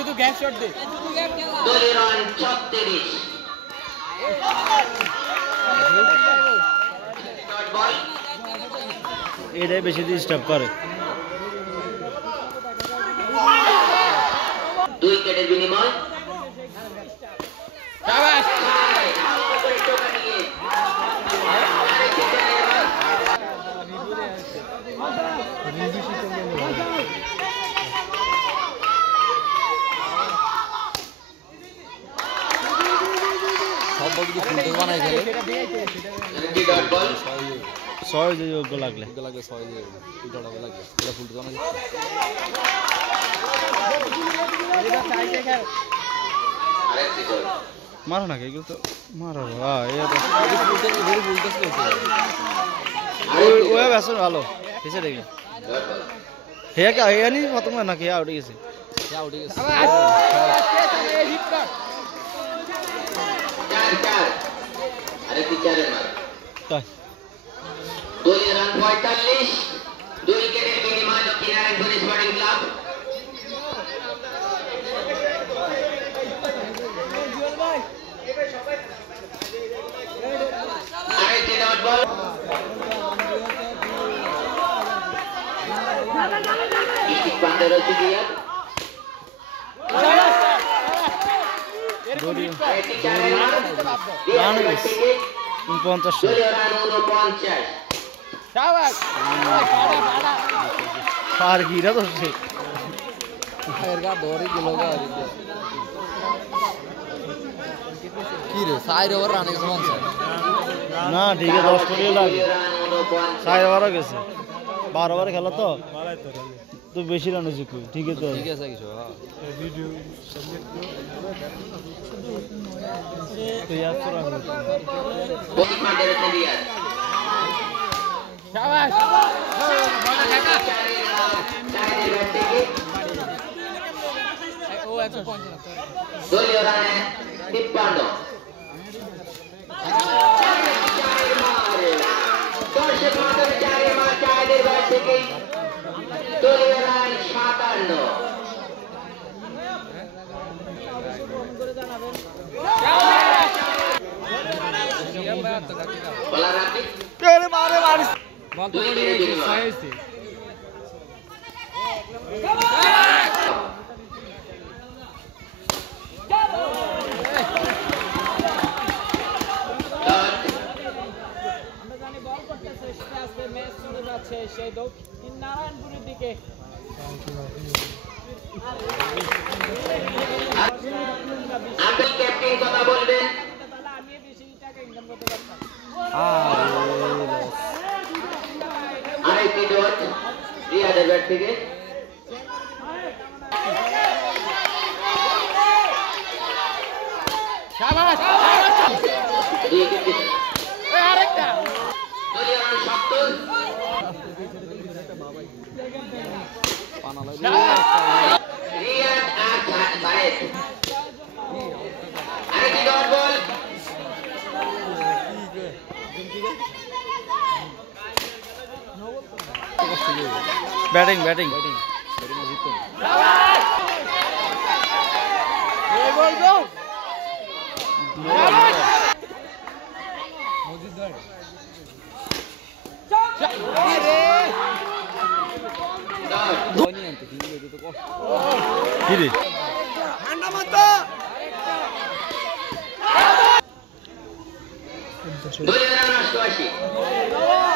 শুধু gap shot দে দলীয় run 36 short ball এটাই বেশি ডিস্টার্ব করে 2 উইকেটের বিনিময় শাবাশ সব বল যদি ফুলটস বানাই ফেলে ডট বল 6 যে যোগ্য লাগলে লাগবে 6 দিয়ে উল্টাটা লাগবে এটা ফুলটস বানাই আরেকটি গোল মারো না এগুলো তো মারো ফুলটস ওই বেসন ভালো এসে দেখি হেয়া কা হেয়া নি খতম না কি আউট গেছে আউট গেছে চার আরেকটি চারের মার তাই দলীয় রান 45 2 উইকেটের বিনিময় দক্ষিণ নারায়ণপুর স্পোর্টিং ক্লাব আরেকটি ডট বল ডিস্ট্রিক্ট পান্ডে রয়েছে দিয়া আরেকটি চারের মার রান হয়েছে 49 দলীয় রান 49 শাবাশ আর গিরা তো সে এর গা দৌড়ে গেল গা কি রে সাইড ওভার রানে সমান স্যার না ঠিক আছে 10 কোটি লাগে 4 ওভার গেছে 12 ওভার খেলা তো তো বেশি রান হয়েছে ঠিক আছে ঠিক আছে কিছু ভিডিও তো ইয়াদ করা বল পান্ডে রয়েছে দিয়া শাবাশ ও 150 দলীয় রানে 53 দর্শক মাঠের চারে মার চায়ের ব্যাট থেকে দলীয় রান 57 বলার আপনি আরে মারে মারিস বল তো পড়ে গেছে 6 হইছে সেই দক্ষিণ নারায়ণপুরের দিকে আপনি ক্যাপ্টেন কথা বলবেন তাহলে আমি বেশি টাকা ইনকাম করতে পারতাম আরেকটি ডট রিয়াদের ব্যাট থেকে শাবাশ আরেকটা দলীয় রান 70 রিয়াদ আর সাহেব আরেকটি ডট বল ব্যাটিং এই বল গো মজিদ ভাই ধোনি আনতে ঠিক আছে তো কষ্ট কি রে ঠান্ডা মাত্রা দলীয় রান 88